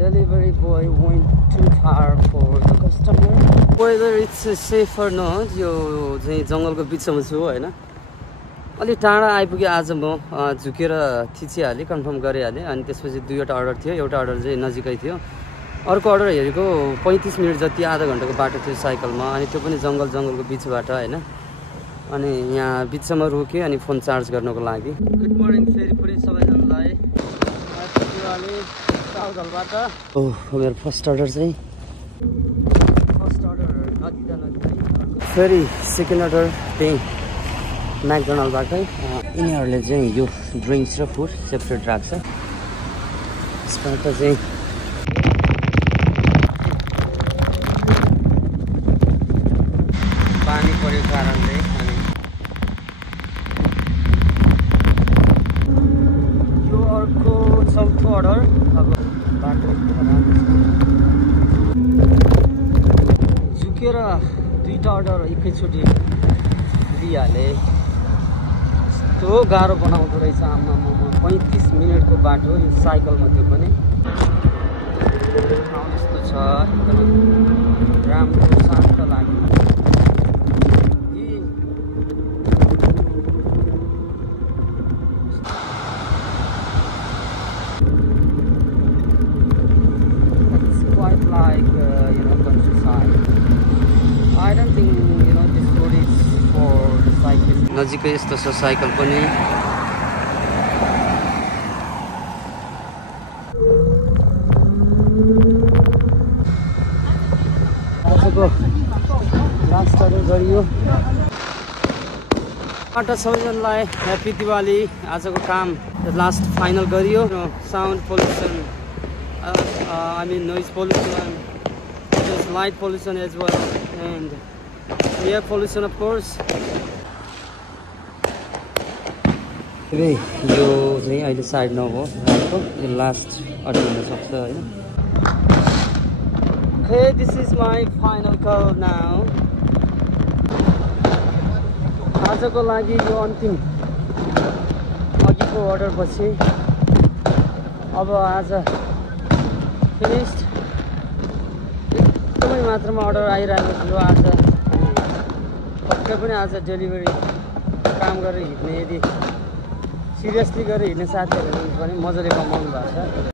delivery boy went too far for the customer. Whether it's safe or not, यो चाहिँ जंगलको बिचमा छु हैन। अलि टाढा आइपुगे आज म झुकेर थिचिहाले कन्फर्म गरिहाले अनि त्यसपछि दुईवटा अर्डर थियो। एउटा अर्डर चाहिँ नजिकै थियो। अर्को अर्डर हेरेको 35 मिनेट जति आधा घण्टाको बाटो थियो साइकलमा अनि त्यो पनि जंगलको बिचबाट हैन। अनि यहाँ बिचमा रोके अनि फोन चार्ज गर्नको लागि। गुड मर्निङ फेरि पनि सबैजनालाई। दिवाली साउथ हलबाट मेरो फर्स्ट अर्डर चाहिँ नदिँदा फेरि सेकेन्ड अर्डर त्यही म्याकडोनल्डबाटै। यिनीहरूले चाहिँ यो ड्रिङ्क्स र फुड सेपरेट राख्छ। यसबाट चाहिँ पानी परेको कारणले अनि यो अर्को चौथो अर्डर। अब बाटो झुकेर दुईटा अर्डर एकैचोटि दिइहाले। यस्तो गाह्रो बनाउँदो रहेछ आमामा। 35 मिनेटको बाटो यो साइकलमा त्यो पनि यस्तो छ। एकदम राम्रो शान्त लाग्यो। I don't think this road is for the cyclists. नजिकै यस्तो छ साइकल पनि। आजको लास्ट अर्डर गरियो। सबैजनालाई ह्याप्पी दिवाली। आजको काम लास्ट फाइनल गरियो। Sound pollution I mean noise pollution, there's light pollution as well, and air pollution of course. यो चाहिँ अहिले साइड नभयो राखेको। यो लास्ट अर्डर हुन सक्छ हैन। Okay, this is my final call now. आजको लागि यो अन्तिम अघिको अर्डर पछि अब आज फिनिस्ड। एकदमै मात्रामा अर्डर आइरहेको थियो आज। पक्कै पनि आज डेलिभरी काम गरेर हिँड्ने, यदि सिरियसली गरेर हिँड्ने साथीहरू पनि मजाले कमाउनु भएको छ।